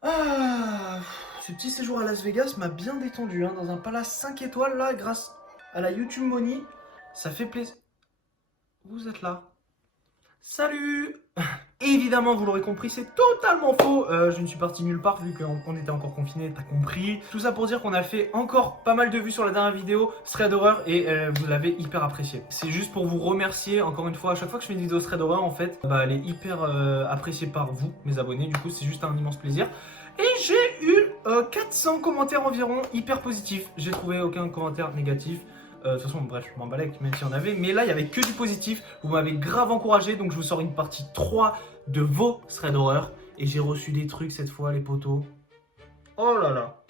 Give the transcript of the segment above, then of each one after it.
Ah, ce petit séjour à Las Vegas m'a bien détendu, hein, dans un palace 5 étoiles, là, grâce à la YouTube Money. Ça fait plaisir. Vous êtes là. Salut! Évidemment, vous l'aurez compris, c'est totalement faux. Je ne suis parti nulle part vu qu'on était encore confinés, t'as compris. Tout ça pour dire qu'on a fait encore pas mal de vues sur la dernière vidéo Thread Horror et vous l'avez hyper apprécié. C'est juste pour vous remercier encore une fois. À chaque fois que je fais une vidéo Thread Horror, en fait, bah, elle est hyper appréciée par vous, mes abonnés. Du coup, c'est juste un immense plaisir. Et j'ai eu 400 commentaires environ hyper positifs. J'ai trouvé aucun commentaire négatif. De toute façon, bref, je m'en balèque, même s'il y en avait. Mais là, il n'y avait que du positif. Vous m'avez grave encouragé. Donc, je vous sors une partie 3 de vos threads d'horreur. Et j'ai reçu des trucs cette fois, les potos. Oh là là.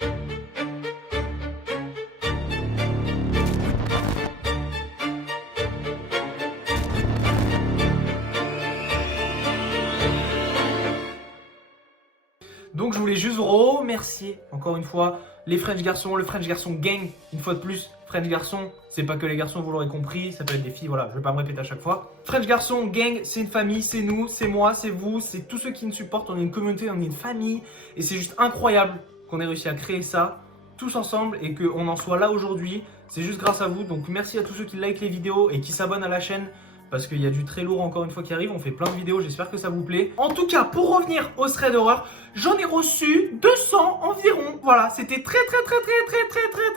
Donc, je voulais juste vous remercier encore une fois les French garçons, le French garçon gang, une fois de plus. French garçon, c'est pas que les garçons, vous l'aurez compris, ça peut être des filles, voilà, je vais pas me répéter à chaque fois. French garçon, gang, c'est une famille, c'est nous, c'est moi, c'est vous, c'est tous ceux qui nous supportent, on est une communauté, on est une famille, et c'est juste incroyable qu'on ait réussi à créer ça, tous ensemble, et qu'on en soit là aujourd'hui, c'est juste grâce à vous, donc merci à tous ceux qui likent les vidéos et qui s'abonnent à la chaîne, parce qu'il y a du très lourd encore une fois qui arrive, on fait plein de vidéos, j'espère que ça vous plaît. En tout cas, pour revenir au thread d'horreur, j'en ai reçu 200 environ. Voilà, c'était très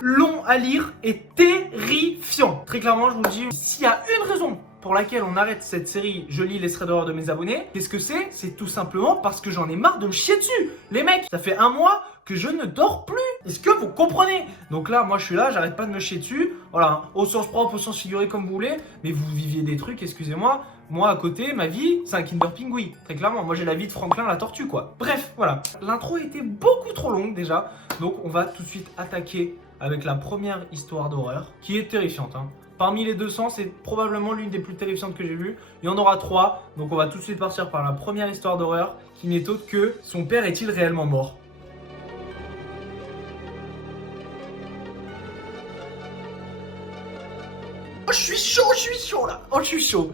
long à lire et terrifiant. Très clairement, je vous le dis, s'il y a une raison pour laquelle on arrête cette série Je lis les threads d'horreur de mes abonnés, qu'est-ce que c'est? C'est tout simplement parce que j'en ai marre de me chier dessus. Les mecs, ça fait un mois que je ne dors plus. Est-ce que vous comprenez? Donc là, moi je suis là, j'arrête pas de me chier dessus. Voilà, au sens propre, au sens figuré, comme vous voulez. Mais vous viviez des trucs, excusez-moi. Moi à côté, ma vie, c'est un Kinder Pingui. Très clairement, moi j'ai la vie de Franklin la tortue quoi. Bref, voilà. L'intro était beaucoup trop longue déjà. Donc on va tout de suite attaquer avec la première histoire d'horreur, qui est terrifiante, hein. Parmi les 200, c'est probablement l'une des plus terrifiantes que j'ai vues. Il y en aura 3, donc on va tout de suite partir par la première histoire d'horreur, qui n'est autre que son père est-il réellement mort? Oh, je suis chaud là. Oh, je suis chaud.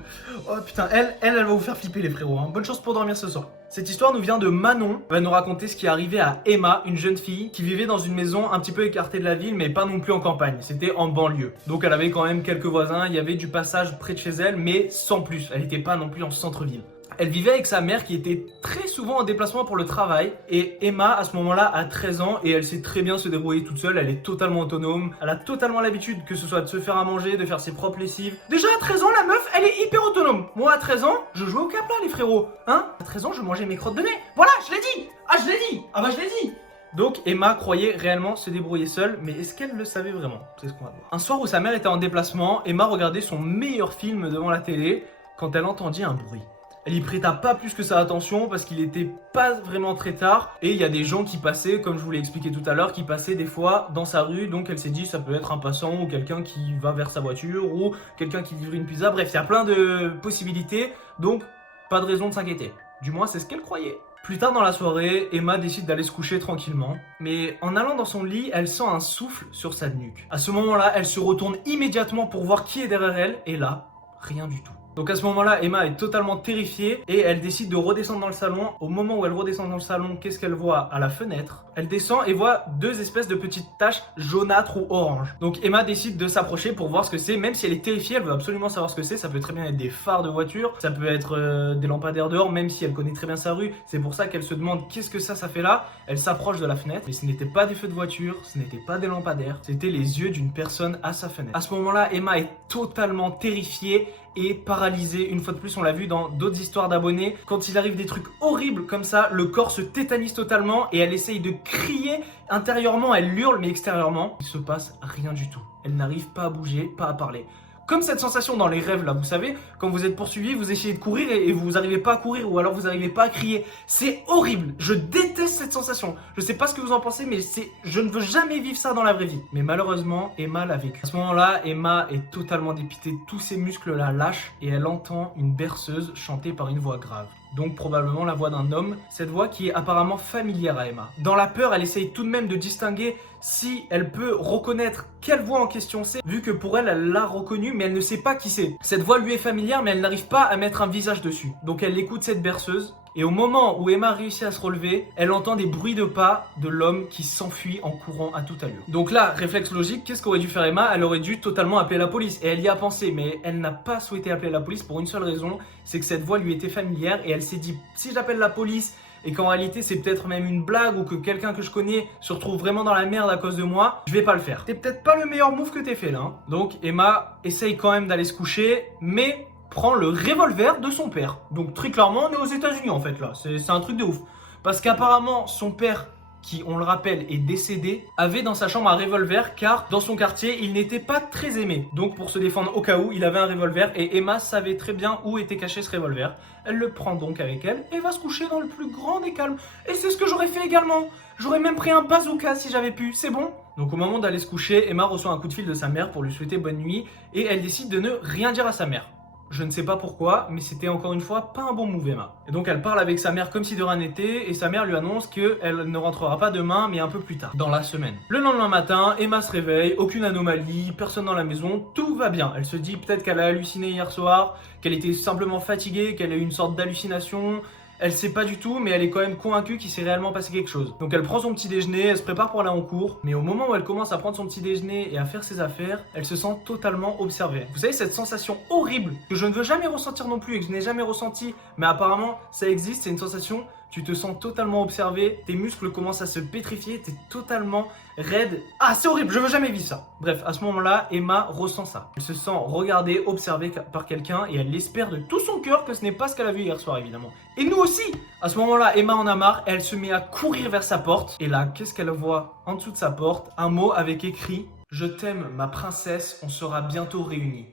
Oh putain, elle va vous faire flipper les frérots, hein. Bonne chance pour dormir ce soir. Cette histoire nous vient de Manon. Elle va nous raconter ce qui est arrivé à Emma, une jeune fille qui vivait dans une maison un petit peu écartée de la ville, mais pas non plus en campagne. C'était en banlieue. Donc elle avait quand même quelques voisins, il y avait du passage près de chez elle, mais sans plus. Elle n'était pas non plus en centre-ville. Elle vivait avec sa mère qui était très souvent en déplacement pour le travail. Et Emma, à ce moment-là, a 13 ans et elle sait très bien se débrouiller toute seule. Elle est totalement autonome. Elle a totalement l'habitude que ce soit de se faire à manger, de faire ses propres lessives. Déjà à 13 ans, la meuf, elle est hyper autonome. Moi, à 13 ans, je jouais au Capla, les frérots. Hein? À 13 ans, je mangeais mes crottes de nez. Voilà, je l'ai dit. Ah, je l'ai dit. Ah bah, je l'ai dit. Donc Emma croyait réellement se débrouiller seule, mais est-ce qu'elle le savait vraiment? C'est ce qu'on va voir. Un soir où sa mère était en déplacement, Emma regardait son meilleur film devant la télé quand elle entendit un bruit. Elle y prêta pas plus que ça attention parce qu'il était pas vraiment très tard et il y a des gens qui passaient, comme je vous l'ai expliqué tout à l'heure, qui passaient des fois dans sa rue, donc elle s'est dit ça peut être un passant ou quelqu'un qui va vers sa voiture ou quelqu'un qui livre une pizza, bref il y a plein de possibilités, donc pas de raison de s'inquiéter. Du moins c'est ce qu'elle croyait. Plus tard dans la soirée, Emma décide d'aller se coucher tranquillement, mais en allant dans son lit, elle sent un souffle sur sa nuque. À ce moment-là, elle se retourne immédiatement pour voir qui est derrière elle et là, rien du tout. Donc à ce moment-là, Emma est totalement terrifiée et elle décide de redescendre dans le salon. Au moment où elle redescend dans le salon, qu'est-ce qu'elle voit à la fenêtre? Elle descend et voit deux espèces de petites taches jaunâtres ou oranges. Donc Emma décide de s'approcher pour voir ce que c'est. Même si elle est terrifiée, elle veut absolument savoir ce que c'est. Ça peut très bien être des phares de voiture, ça peut être des lampadaires dehors, même si elle connaît très bien sa rue. C'est pour ça qu'elle se demande qu'est-ce que ça fait là. Elle s'approche de la fenêtre, mais ce n'était pas des feux de voiture, ce n'était pas des lampadaires, c'était les yeux d'une personne à sa fenêtre. À ce moment-là, Emma est totalement terrifiée et paralysée. Une fois de plus, on l'a vu dans d'autres histoires d'abonnés. Quand il arrive des trucs horribles comme ça, le corps se tétanise totalement et elle essaye de crier. Intérieurement, elle hurle, mais extérieurement, il se passe rien du tout. Elle n'arrive pas à bouger, pas à parler. Comme cette sensation dans les rêves là, vous savez, quand vous êtes poursuivi, vous essayez de courir et vous n'arrivez pas à courir ou alors vous n'arrivez pas à crier. C'est horrible, je déteste cette sensation. Je sais pas ce que vous en pensez, mais je ne veux jamais vivre ça dans la vraie vie. Mais malheureusement, Emma l'a vécu. À ce moment-là, Emma est totalement dépitée, tous ses muscles la lâchent et elle entend une berceuse chantée par une voix grave. Donc probablement la voix d'un homme, cette voix qui est apparemment familière à Emma. Dans la peur, elle essaye tout de même de distinguer si elle peut reconnaître quelle voix en question c'est, vu que pour elle, elle l'a reconnue, mais elle ne sait pas qui c'est. Cette voix lui est familière, mais elle n'arrive pas à mettre un visage dessus. Donc elle écoute cette berceuse, Et au moment où Emma réussit à se relever, elle entend des bruits de pas de l'homme qui s'enfuit en courant à toute allure. Donc là, réflexe logique, qu'est-ce qu'aurait dû faire Emma? Elle aurait dû totalement appeler la police. Et elle y a pensé, mais elle n'a pas souhaité appeler la police pour une seule raison, c'est que cette voix lui était familière et elle s'est dit, si j'appelle la police et qu'en réalité c'est peut-être même une blague ou que quelqu'un que je connais se retrouve vraiment dans la merde à cause de moi, je vais pas le faire. C'est peut-être pas le meilleur move que t'aies fait là. Donc Emma essaye quand même d'aller se coucher, mais prend le revolver de son père. Donc très clairement, on est aux États-Unis en fait là. C'est un truc de ouf. Parce qu'apparemment, son père, qui, on le rappelle, est décédé, avait dans sa chambre un revolver car dans son quartier, il n'était pas très aimé. Donc pour se défendre au cas où, il avait un revolver et Emma savait très bien où était caché ce revolver. Elle le prend donc avec elle et va se coucher dans le plus grand des calmes. Et c'est ce que j'aurais fait également. J'aurais même pris un bazooka si j'avais pu, c'est bon? Donc au moment d'aller se coucher, Emma reçoit un coup de fil de sa mère pour lui souhaiter bonne nuit et elle décide de ne rien dire à sa mère. Je ne sais pas pourquoi, mais c'était encore une fois pas un bon move Emma. Et donc elle parle avec sa mère comme si de rien n'était et sa mère lui annonce qu'elle ne rentrera pas demain mais un peu plus tard, dans la semaine. Le lendemain matin, Emma se réveille, aucune anomalie, personne dans la maison, tout va bien. Elle se dit peut-être qu'elle a halluciné hier soir, qu'elle était simplement fatiguée, qu'elle a eu une sorte d'hallucination. Elle sait pas du tout, mais elle est quand même convaincue qu'il s'est réellement passé quelque chose. Donc elle prend son petit déjeuner, elle se prépare pour aller en cours, mais au moment où elle commence à prendre son petit déjeuner et à faire ses affaires, elle se sent totalement observée. Vous savez, cette sensation horrible que je ne veux jamais ressentir non plus et que je n'ai jamais ressenti, mais apparemment ça existe, c'est une sensation, tu te sens totalement observé, tes muscles commencent à se pétrifier, t'es totalement raide. Ah, c'est horrible, je veux jamais vivre ça. Bref, à ce moment-là, Emma ressent ça. Elle se sent regardée, observée par quelqu'un et elle espère de tout son cœur que ce n'est pas ce qu'elle a vu hier soir, évidemment. Et nous aussi! À ce moment-là, Emma en a marre, elle se met à courir vers sa porte. Et là, qu'est-ce qu'elle voit en dessous de sa porte? Un mot avec écrit « Je t'aime, ma princesse, on sera bientôt réunis. »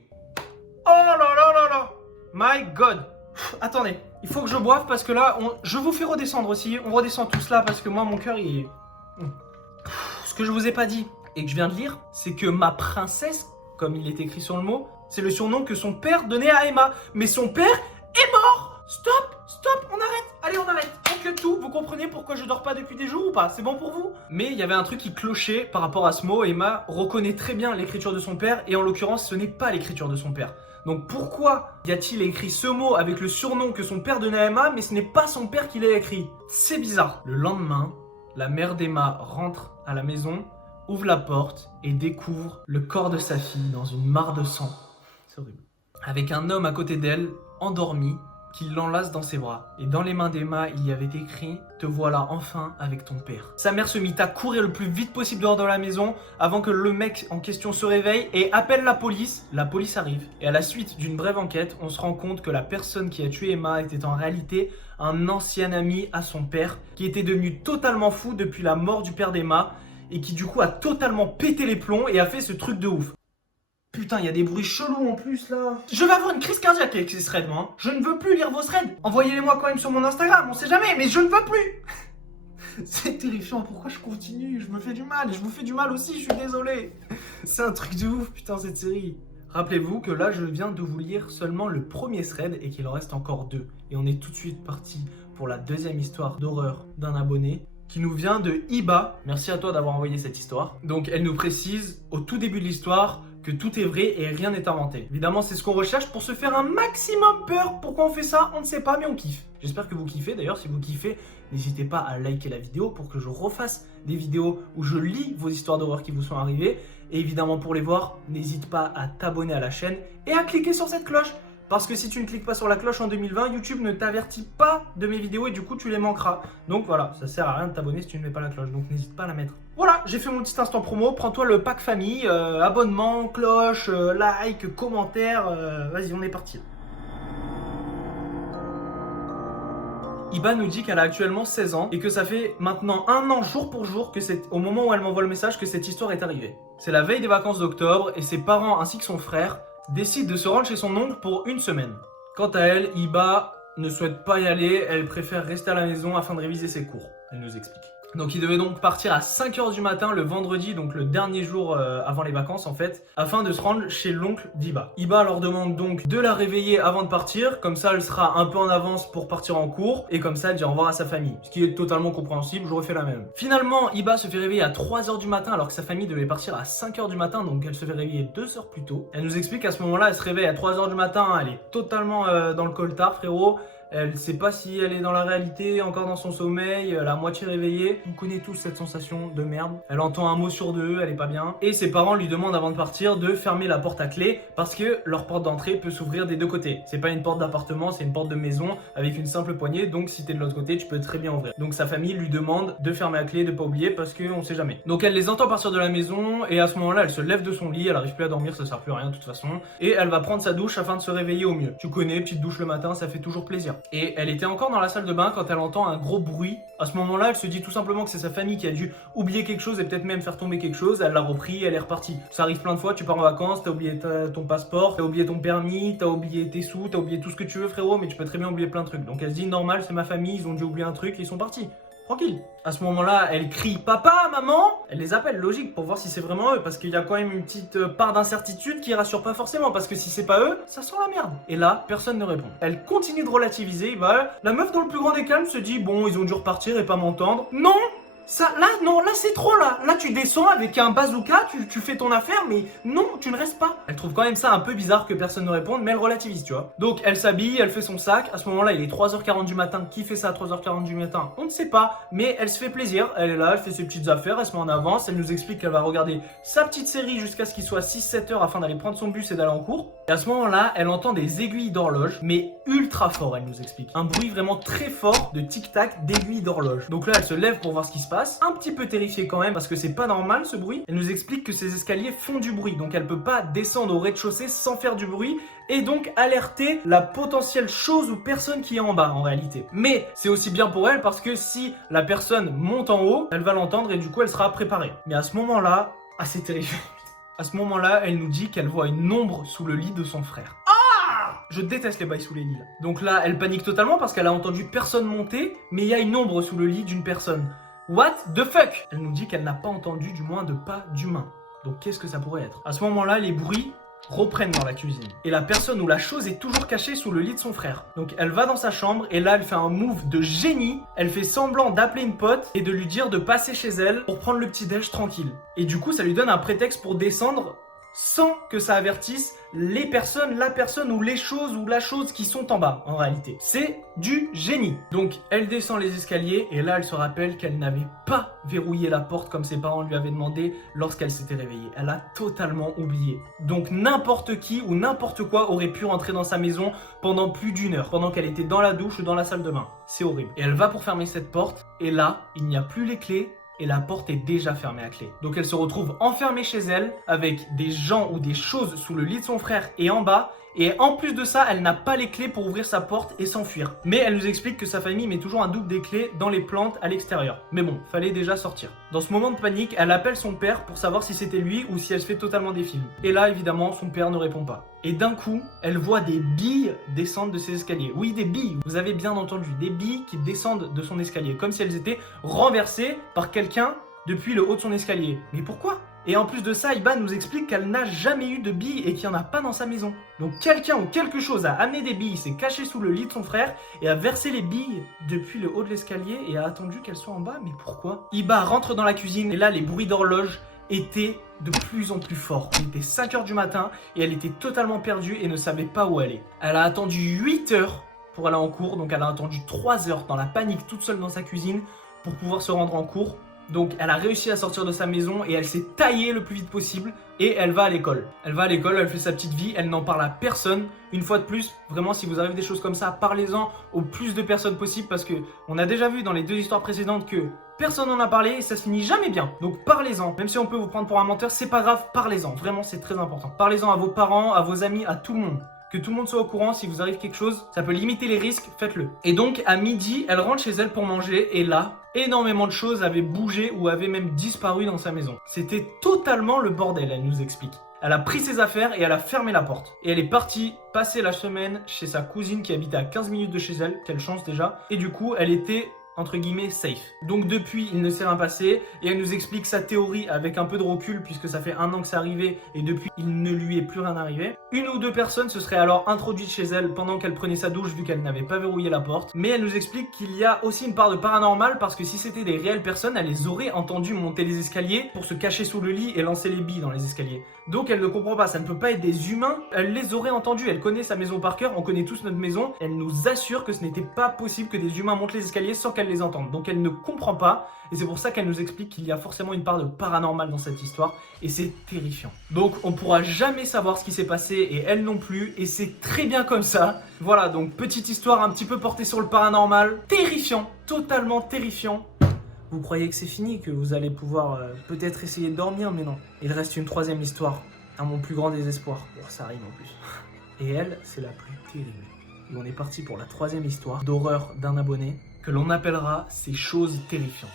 Oh là là là là! My God! Attendez, il faut que je boive parce que là, je vous fais redescendre aussi. On redescend tous là parce que moi, mon cœur, il est... Ce que je vous ai pas dit et que je viens de lire, c'est que ma princesse, comme il est écrit sur le mot, c'est le surnom que son père donnait à Emma. Mais son père est mort! Stop, on arrête. Allez, on arrête. On cut tout. Vous comprenez pourquoi je dors pas depuis des jours ou pas? C'est bon pour vous? Mais il y avait un truc qui clochait par rapport à ce mot. Emma reconnaît très bien l'écriture de son père et en l'occurrence, ce n'est pas l'écriture de son père. Donc pourquoi y a-t-il écrit ce mot avec le surnom que son père donnait à Emma, mais ce n'est pas son père qui l'a écrit? C'est bizarre. Le lendemain, la mère d'Emma rentre à la maison, ouvre la porte et découvre le corps de sa fille dans une mare de sang. C'est horrible. Avec un homme à côté d'elle, endormi, qui l'enlace dans ses bras. Et dans les mains d'Emma, il y avait écrit « Te voilà enfin avec ton père ». Sa mère se mit à courir le plus vite possible dehors de la maison avant que le mec en question se réveille et appelle la police. La police arrive. Et à la suite d'une brève enquête, on se rend compte que la personne qui a tué Emma était en réalité un ancien ami à son père qui était devenu totalement fou depuis la mort du père d'Emma et qui du coup a totalement pété les plombs et a fait ce truc de ouf. Putain, il y a des bruits chelous en plus là. Je vais avoir une crise cardiaque avec ces threads, moi. Je ne veux plus lire vos threads. Envoyez-les-moi quand même sur mon Instagram, on sait jamais, mais je ne veux plus. C'est terrifiant, pourquoi je continue? Je me fais du mal, et je vous fais du mal aussi, je suis désolé. C'est un truc de ouf, putain, cette série. Rappelez-vous que là, je viens de vous lire seulement le premier thread et qu'il en reste encore 2. Et on est tout de suite parti pour la deuxième histoire d'horreur d'un abonné qui nous vient de Iba. Merci à toi d'avoir envoyé cette histoire. Donc, elle nous précise au tout début de l'histoire que tout est vrai et rien n'est inventé. Évidemment, c'est ce qu'on recherche pour se faire un maximum peur. Pourquoi on fait ça? On ne sait pas, mais on kiffe. J'espère que vous kiffez. D'ailleurs, si vous kiffez, n'hésitez pas à liker la vidéo pour que je refasse des vidéos où je lis vos histoires d'horreur qui vous sont arrivées. Et évidemment, pour les voir, n'hésite pas à t'abonner à la chaîne et à cliquer sur cette cloche. Parce que si tu ne cliques pas sur la cloche en 2020, YouTube ne t'avertit pas de mes vidéos et du coup tu les manqueras. Donc voilà, ça sert à rien de t'abonner si tu ne mets pas la cloche, donc n'hésite pas à la mettre. Voilà, j'ai fait mon petit instant promo, prends-toi le pack famille, abonnement, cloche, like, commentaire, vas-y on est parti. Iba nous dit qu'elle a actuellement 16 ans et que ça fait maintenant 1 an jour pour jour que c'est au moment où elle m'envoie le message que cette histoire est arrivée. C'est la veille des vacances d'octobre et ses parents ainsi que son frère décide de se rendre chez son oncle pour 1 semaine. Quant à elle, Iba ne souhaite pas y aller, elle préfère rester à la maison afin de réviser ses cours. Elle nous explique. Donc il devait donc partir à 5 h du matin le vendredi, donc le dernier jour avant les vacances en fait, afin de se rendre chez l'oncle d'Iba. Iba leur demande donc de la réveiller avant de partir, comme ça elle sera un peu en avance pour partir en cours, et comme ça elle dit au revoir à sa famille, ce qui est totalement compréhensible, j'aurais fait la même. Finalement, Iba se fait réveiller à 3 h du matin alors que sa famille devait partir à 5 h du matin, donc elle se fait réveiller 2 heures plus tôt. Elle nous explique qu'à ce moment-là, elle se réveille à 3 h du matin, elle est totalement dans le coltard frérot. Elle sait pas si elle est dans la réalité, encore dans son sommeil, elle est à moitié réveillée. On connaît tous cette sensation de merde. Elle entend un mot sur deux, elle est pas bien. Et ses parents lui demandent avant de partir de fermer la porte à clé parce que leur porte d'entrée peut s'ouvrir des deux côtés. C'est pas une porte d'appartement, c'est une porte de maison avec une simple poignée. Donc si t'es de l'autre côté, tu peux très bien ouvrir. Donc sa famille lui demande de fermer la clé, de pas oublier parce qu'on sait jamais. Donc elle les entend partir de la maison et à ce moment-là, elle se lève de son lit, elle arrive plus à dormir, ça sert plus à rien de toute façon. Et elle va prendre sa douche afin de se réveiller au mieux. Tu connais, petite douche le matin, ça fait toujours plaisir. Et elle était encore dans la salle de bain quand elle entend un gros bruit. À ce moment-là, elle se dit tout simplement que c'est sa famille qui a dû oublier quelque chose et peut-être même faire tomber quelque chose. Elle l'a repris, elle est repartie. Ça arrive plein de fois, tu pars en vacances, t'as oublié ton passeport, t'as oublié ton permis, t'as oublié tes sous, t'as oublié tout ce que tu veux frérot, mais tu peux très bien oublier plein de trucs. Donc elle se dit normal, c'est ma famille, ils ont dû oublier un truc et ils sont partis. Tranquille. À ce moment-là, elle crie papa, maman. Elle les appelle, logique, pour voir si c'est vraiment eux, parce qu'il y a quand même une petite part d'incertitude qui rassure pas forcément, parce que si c'est pas eux, ça sent la merde. Et là, personne ne répond. Elle continue de relativiser. Bah, la meuf dans le plus grand des calmes se dit bon, ils ont dû repartir et pas m'entendre. Non. Ça, là, non, là c'est trop là. Là tu descends avec un bazooka, tu fais ton affaire, mais non, tu ne restes pas. Elle trouve quand même ça un peu bizarre que personne ne réponde, mais elle relativise, tu vois. Donc elle s'habille, elle fait son sac. À ce moment-là, il est 3h40 du matin. Qui fait ça à 3h40 du matin? On ne sait pas, mais elle se fait plaisir. Elle est là, elle fait ses petites affaires, elle se met en avance. Elle nous explique qu'elle va regarder sa petite série jusqu'à ce qu'il soit 6-7 heures afin d'aller prendre son bus et d'aller en cours. Et à ce moment-là, elle entend des aiguilles d'horloge, mais ultra fort, elle nous explique. Un bruit vraiment très fort de tic-tac d'aiguilles d'horloge. Donc là, elle se lève pour voir ce qui se passe. Un petit peu terrifiée quand même parce que c'est pas normal ce bruit. Elle nous explique que ces escaliers font du bruit, donc elle peut pas descendre au rez-de-chaussée sans faire du bruit et donc alerter la potentielle chose ou personne qui est en bas en réalité. Mais c'est aussi bien pour elle parce que si la personne monte en haut, elle va l'entendre et du coup elle sera préparée. Mais à ce moment-là, c'est terrifiant. À ce moment-là, elle nous dit qu'elle voit une ombre sous le lit de son frère. Je déteste les bails sous les lits là. Donc là, elle panique totalement parce qu'elle a entendu personne monter, mais il y a une ombre sous le lit d'une personne. What the fuck? Elle nous dit qu'elle n'a pas entendu du moins de pas d'humain. Donc qu'est-ce que ça pourrait être? À ce moment-là, les bruits reprennent dans la cuisine. Et la personne ou la chose est toujours cachée sous le lit de son frère. Donc elle va dans sa chambre et là elle fait un move de génie. Elle fait semblant d'appeler une pote et de lui dire de passer chez elle pour prendre le petit déj tranquille. Et du coup ça lui donne un prétexte pour descendre sans que ça avertisse les personnes, la personne ou les choses ou la chose qui sont en bas en réalité. C'est du génie. Donc elle descend les escaliers et là elle se rappelle qu'elle n'avait pas verrouillé la porte comme ses parents lui avaient demandé lorsqu'elle s'était réveillée. Elle a totalement oublié. Donc n'importe qui ou n'importe quoi aurait pu rentrer dans sa maison pendant plus d'1 heure, pendant qu'elle était dans la douche ou dans la salle de bain. C'est horrible. Et elle va pour fermer cette porte et là il n'y a plus les clés. Et la porte est déjà fermée à clé. Donc elle se retrouve enfermée chez elle avec des gens ou des choses sous le lit de son frère et en bas. Et en plus de ça, elle n'a pas les clés pour ouvrir sa porte et s'enfuir. Mais elle nous explique que sa famille met toujours un double des clés dans les plantes à l'extérieur. Mais bon, fallait déjà sortir. Dans ce moment de panique, elle appelle son père pour savoir si c'était lui ou si elle se fait totalement des films. Et là, évidemment, son père ne répond pas. Et d'un coup, elle voit des billes descendre de ses escaliers. Oui, des billes, vous avez bien entendu, des billes qui descendent de son escalier, comme si elles étaient renversées par quelqu'un depuis le haut de son escalier. Mais pourquoi ? Et en plus de ça, Iba nous explique qu'elle n'a jamais eu de billes et qu'il n'y en a pas dans sa maison. Donc quelqu'un ou quelque chose a amené des billes, s'est caché sous le lit de son frère et a versé les billes depuis le haut de l'escalier et a attendu qu'elles soient en bas. Mais pourquoi ? Iba rentre dans la cuisine et là, les bruits d'horloge étaient de plus en plus forts. Il était 5h du matin et elle était totalement perdue et ne savait pas où aller. Elle a attendu 8 heures pour aller en cours, donc elle a attendu 3 heures dans la panique toute seule dans sa cuisine pour pouvoir se rendre en cours. Donc elle a réussi à sortir de sa maison et elle s'est taillée le plus vite possible et elle va à l'école. Elle va à l'école, elle fait sa petite vie, elle n'en parle à personne. Une fois de plus, vraiment si vous avez des choses comme ça, parlez-en au plus de personnes possible parce que on a déjà vu dans les 2 histoires précédentes que personne n'en a parlé et ça se finit jamais bien. Donc parlez-en, même si on peut vous prendre pour un menteur, c'est pas grave, parlez-en, vraiment c'est très important. Parlez-en à vos parents, à vos amis, à tout le monde. Que tout le monde soit au courant, si vous arrive quelque chose, ça peut limiter les risques, faites-le. Et donc à midi, elle rentre chez elle pour manger et là, énormément de choses avaient bougé ou avaient même disparu dans sa maison. C'était totalement le bordel, elle nous explique. Elle a pris ses affaires et elle a fermé la porte. Et elle est partie passer la semaine chez sa cousine qui habitait à 15 minutes de chez elle, quelle chance déjà. Et du coup, elle était entre guillemets safe. Donc depuis, il ne s'est rien passé et elle nous explique sa théorie avec un peu de recul puisque ça fait 1 an que c'est arrivé et depuis, il ne lui est plus rien arrivé. 1 ou 2 personnes se seraient alors introduites chez elle pendant qu'elle prenait sa douche vu qu'elle n'avait pas verrouillé la porte. Mais elle nous explique qu'il y a aussi une part de paranormal parce que si c'était des réelles personnes, elle les aurait entendues monter les escaliers pour se cacher sous le lit et lancer les billes dans les escaliers. Donc elle ne comprend pas, ça ne peut pas être des humains, elle les aurait entendus, elle connaît sa maison par cœur, on connaît tous notre maison, elle nous assure que ce n'était pas possible que des humains montent les escaliers sans qu'elle les entende. Donc elle ne comprend pas et c'est pour ça qu'elle nous explique qu'il y a forcément une part de paranormal dans cette histoire et c'est terrifiant. Donc on pourra jamais savoir ce qui s'est passé et elle non plus et c'est très bien comme ça. Voilà, donc petite histoire un petit peu portée sur le paranormal, terrifiant, totalement terrifiant. Vous croyez que c'est fini, que vous allez pouvoir peut-être essayer de dormir, mais non. Il reste une 3e histoire, à mon plus grand désespoir. Oh, ça arrive en plus. Et elle, c'est la plus terrible. Et on est parti pour la 3e histoire d'horreur d'un abonné, que l'on appellera Ces choses terrifiantes.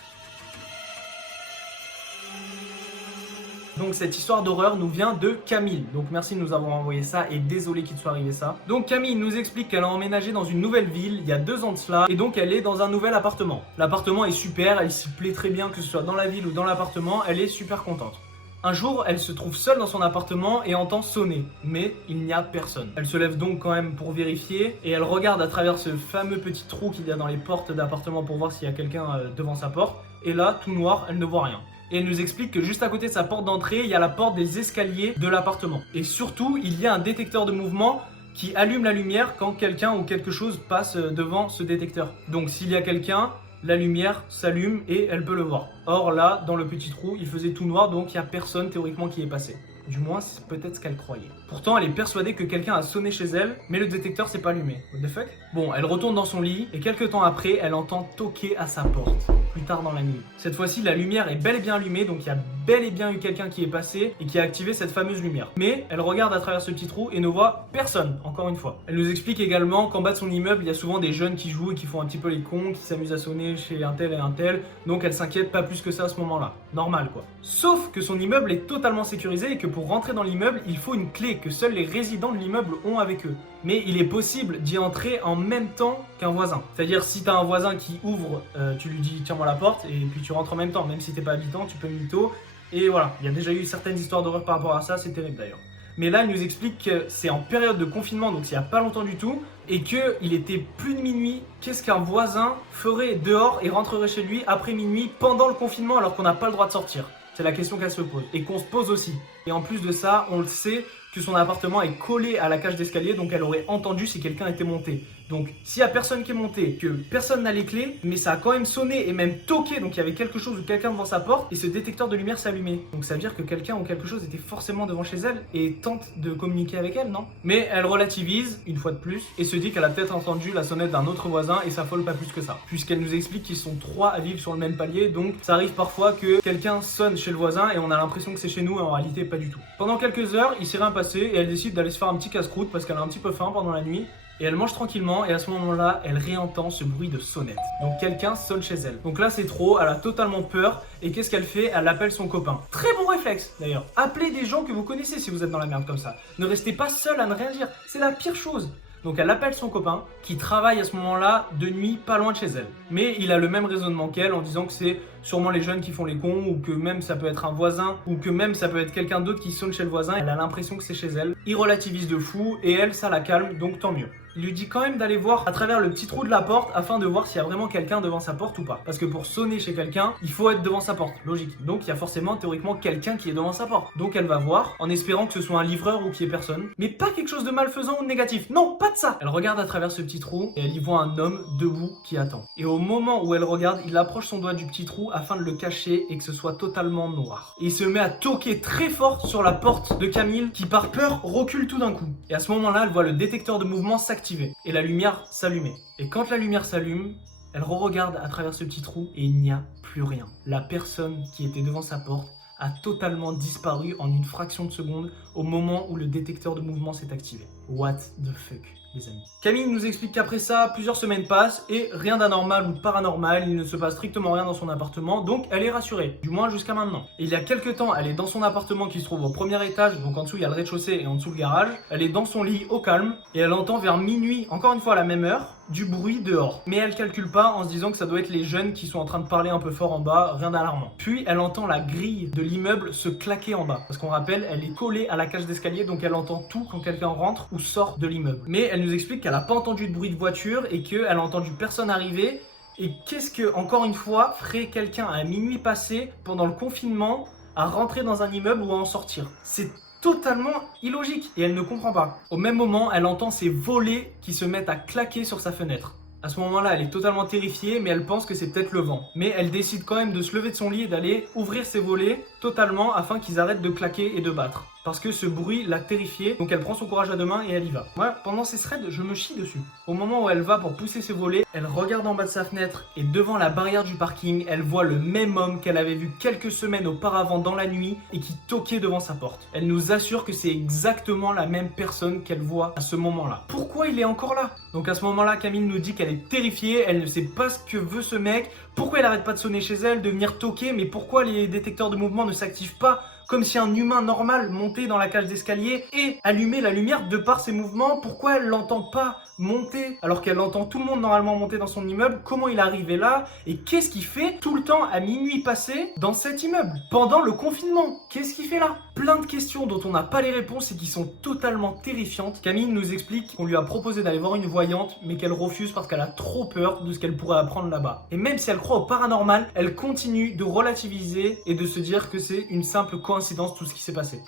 Donc cette histoire d'horreur nous vient de Camille. Donc merci de nous avoir envoyé ça et désolé qu'il te soit arrivé ça. Donc Camille nous explique qu'elle a emménagé dans une nouvelle ville il y a 2 ans de cela et donc elle est dans un nouvel appartement. L'appartement est super, elle s'y plaît très bien que ce soit dans la ville ou dans l'appartement, elle est super contente. Un jour, elle se trouve seule dans son appartement et entend sonner, mais il n'y a personne. Elle se lève donc quand même pour vérifier et elle regarde à travers ce fameux petit trou qu'il y a dans les portes d'appartement pour voir s'il y a quelqu'un devant sa porte. Et là, tout noir, elle ne voit rien. Et elle nous explique que juste à côté de sa porte d'entrée, il y a la porte des escaliers de l'appartement. Et surtout, il y a un détecteur de mouvement qui allume la lumière quand quelqu'un ou quelque chose passe devant ce détecteur. Donc s'il y a quelqu'un, la lumière s'allume et elle peut le voir. Or là, dans le petit trou, il faisait tout noir, donc il n'y a personne théoriquement qui est passé. Du moins, c'est peut-être ce qu'elle croyait. Pourtant, elle est persuadée que quelqu'un a sonné chez elle, mais le détecteur s'est pas allumé. What the fuck? Bon, elle retourne dans son lit, et quelques temps après, elle entend toquer à sa porte, plus tard dans la nuit. Cette fois-ci, la lumière est bel et bien allumée, donc il y a bel et bien eu quelqu'un qui est passé, et qui a activé cette fameuse lumière. Mais, elle regarde à travers ce petit trou, et ne voit personne, encore une fois. Elle nous explique également qu'en bas de son immeuble, il y a souvent des jeunes qui jouent et qui font un petit peu les cons, qui s'amusent à sonner chez un tel et un tel, donc elle s'inquiète pas plus que ça à ce moment-là. Normal, quoi. Sauf que son immeuble est totalement sécurisé, et que pour rentrer dans l'immeuble, il faut une clé que seuls les résidents de l'immeuble ont avec eux. Mais il est possible d'y entrer en même temps qu'un voisin. C'est-à-dire si t'as un voisin qui ouvre, tu lui dis tiens-moi la porte et puis tu rentres en même temps. Même si t'es pas habitant, tu peux mytho. Et voilà, il y a déjà eu certaines histoires d'horreur par rapport à ça, c'est terrible d'ailleurs. Mais là, il nous explique que c'est en période de confinement, donc c'est il n'y a pas longtemps du tout, et qu'il était plus de minuit. Qu'est-ce qu'un voisin ferait dehors et rentrerait chez lui après minuit pendant le confinement alors qu'on n'a pas le droit de sortir? C'est la question qu'elle se pose et qu'on se pose aussi. Et en plus de ça, on le sait que son appartement est collé à la cage d'escalier, donc elle aurait entendu si quelqu'un était monté. Donc s'il y a personne qui est monté, que personne n'a les clés, mais ça a quand même sonné et même toqué, donc il y avait quelque chose ou quelqu'un devant sa porte et ce détecteur de lumière s'est allumé. Donc ça veut dire que quelqu'un ou quelque chose était forcément devant chez elle et tente de communiquer avec elle, non? Mais elle relativise, une fois de plus, et se dit qu'elle a peut-être entendu la sonnette d'un autre voisin et s'affole pas plus que ça. Puisqu'elle nous explique qu'ils sont 3 à vivre sur le même palier, donc ça arrive parfois que quelqu'un sonne chez le voisin et on a l'impression que c'est chez nous et en réalité pas du tout. Pendant quelques heures, il s'est rien passé et elle décide d'aller se faire un petit casse-croûte parce qu'elle a un petit peu faim pendant la nuit. Et elle mange tranquillement et à ce moment-là, elle réentend ce bruit de sonnette. Donc quelqu'un sonne chez elle. Donc là, c'est trop, elle a totalement peur. Et qu'est-ce qu'elle fait? Elle appelle son copain. Très bon réflexe d'ailleurs. Appelez des gens que vous connaissez si vous êtes dans la merde comme ça. Ne restez pas seul à ne rien dire. C'est la pire chose. Donc elle appelle son copain qui travaille à ce moment-là de nuit pas loin de chez elle. Mais il a le même raisonnement qu'elle en disant que c'est sûrement les jeunes qui font les cons ou que même ça peut être un voisin ou que même ça peut être quelqu'un d'autre qui sonne chez le voisin. Elle a l'impression que c'est chez elle. Il relativise de fou et elle, ça la calme, donc tant mieux. Il lui dit quand même d'aller voir à travers le petit trou de la porte afin de voir s'il y a vraiment quelqu'un devant sa porte ou pas. Parce que pour sonner chez quelqu'un, il faut être devant sa porte, logique. Donc il y a forcément théoriquement quelqu'un qui est devant sa porte. Donc elle va voir en espérant que ce soit un livreur ou qu'il y ait personne. Mais pas quelque chose de malfaisant ou de négatif. Non, pas de ça. Elle regarde à travers ce petit trou et elle y voit un homme debout qui attend. Et au moment où elle regarde, il approche son doigt du petit trou afin de le cacher et que ce soit totalement noir. Et il se met à toquer très fort sur la porte de Camille qui par peur recule tout d'un coup. Et à ce moment-là, elle voit le détecteur de mouvement s'activer et la lumière s'allumer. Et quand la lumière s'allume, elle re-regarde à travers ce petit trou et il n'y a plus rien. La personne qui était devant sa porte a totalement disparu en une fraction de seconde au moment où le détecteur de mouvement s'est activé. What the fuck, les amis. Camille nous explique qu'après ça, plusieurs semaines passent et rien d'anormal ou paranormal, il ne se passe strictement rien dans son appartement, donc elle est rassurée, du moins jusqu'à maintenant. Et il y a quelques temps, elle est dans son appartement qui se trouve au premier étage, donc en dessous il y a le rez-de-chaussée et en dessous le garage. Elle est dans son lit au calme et elle entend vers minuit, encore une fois à la même heure, du bruit dehors. Mais elle calcule pas en se disant que ça doit être les jeunes qui sont en train de parler un peu fort en bas, rien d'alarmant. Puis elle entend la grille de l'immeuble se claquer en bas. Parce qu'on rappelle, elle est collée à la cage d'escalier, donc elle entend tout quand quelqu'un rentre ou sort de l'immeuble. Mais elle nous explique qu'elle n'a pas entendu de bruit de voiture et qu'elle a entendu personne arriver. Et qu'est-ce que, encore une fois, ferait quelqu'un à minuit passé, pendant le confinement, à rentrer dans un immeuble ou à en sortir? C'est totalement illogique et elle ne comprend pas. Au même moment, elle entend ses volets qui se mettent à claquer sur sa fenêtre. À ce moment-là, elle est totalement terrifiée, mais elle pense que c'est peut-être le vent. Mais elle décide quand même de se lever de son lit et d'aller ouvrir ses volets totalement afin qu'ils arrêtent de claquer et de battre. Parce que ce bruit l'a terrifiée, donc elle prend son courage à deux mains et elle y va. Moi, pendant ces threads, je me chie dessus. Au moment où elle va pour pousser ses volets, elle regarde en bas de sa fenêtre et devant la barrière du parking, elle voit le même homme qu'elle avait vu quelques semaines auparavant dans la nuit et qui toquait devant sa porte. Elle nous assure que c'est exactement la même personne qu'elle voit à ce moment-là. Pourquoi il est encore là? Donc à ce moment-là, Camille nous dit qu'elle est terrifiée, elle ne sait pas ce que veut ce mec, pourquoi il arrête pas de sonner chez elle, de venir toquer, mais pourquoi les détecteurs de mouvement ne s'activent pas comme si un humain normal montait dans la cage d'escalier et allumait la lumière de par ses mouvements? Pourquoi elle l'entend pas monter alors qu'elle entend tout le monde normalement monter dans son immeuble? Comment il est arrivé là? Et qu'est-ce qu'il fait tout le temps à minuit passé dans cet immeuble pendant le confinement? Qu'est-ce qu'il fait là? Plein de questions dont on n'a pas les réponses et qui sont totalement terrifiantes. Camille nous explique qu'on lui a proposé d'aller voir une voyante mais qu'elle refuse parce qu'elle a trop peur de ce qu'elle pourrait apprendre là-bas. Et même si elle croit au paranormal, elle continue de relativiser et de se dire que c'est une simple coïncidence tout ce qui s'est passé.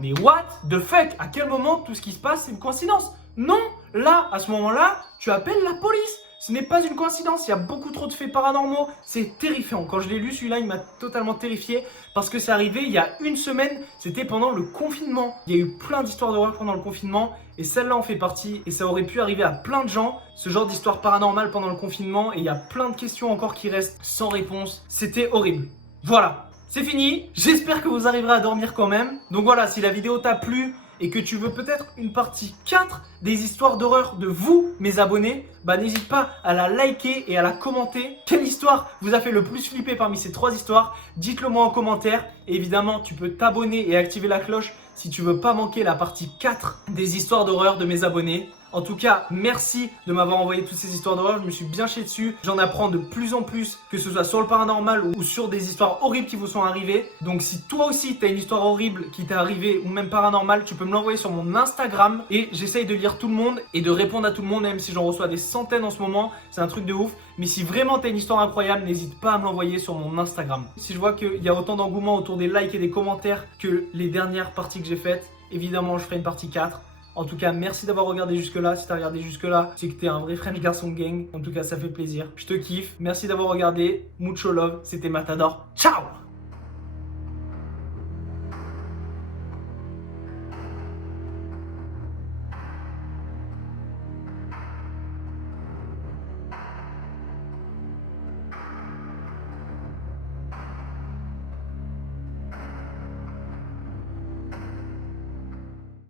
Mais what the fuck? À quel moment tout ce qui se passe c'est une coïncidence? Non, là, à ce moment-là, tu appelles la police. Ce n'est pas une coïncidence, il y a beaucoup trop de faits paranormaux, c'est terrifiant. Quand je l'ai lu, celui-là, il m'a totalement terrifié parce que c'est arrivé il y a une semaine, c'était pendant le confinement. Il y a eu plein d'histoires d'horreur pendant le confinement et celle-là en fait partie et ça aurait pu arriver à plein de gens, ce genre d'histoire paranormale pendant le confinement et il y a plein de questions encore qui restent sans réponse. C'était horrible. Voilà. C'est fini, j'espère que vous arriverez à dormir quand même. Donc voilà, si la vidéo t'a plu et que tu veux peut-être une partie 4 des histoires d'horreur de vous, mes abonnés, bah n'hésite pas à la liker et à la commenter. Quelle histoire vous a fait le plus flipper parmi ces 3 histoires? Dites-le moi en commentaire. Et évidemment, tu peux t'abonner et activer la cloche si tu veux pas manquer la partie 4 des histoires d'horreur de mes abonnés. En tout cas, merci de m'avoir envoyé toutes ces histoires d'horreur, je me suis bien chié dessus. J'en apprends de plus en plus, que ce soit sur le paranormal ou sur des histoires horribles qui vous sont arrivées. Donc si toi aussi, tu as une histoire horrible qui t'est arrivée ou même paranormale, tu peux me l'envoyer sur mon Instagram. Et j'essaye de lire tout le monde et de répondre à tout le monde, même si j'en reçois des centaines en ce moment. C'est un truc de ouf. Mais si vraiment tu as une histoire incroyable, n'hésite pas à me l'envoyer sur mon Instagram. Si je vois qu'il y a autant d'engouement autour des likes et des commentaires que les dernières parties que j'ai faites, évidemment, je ferai une partie 4. En tout cas, merci d'avoir regardé jusque-là. Si t'as regardé jusque-là, c'est que t'es un vrai French Garçon Gang. En tout cas, ça fait plaisir. Je te kiffe. Merci d'avoir regardé. Mucho love. C'était Matador. Ciao!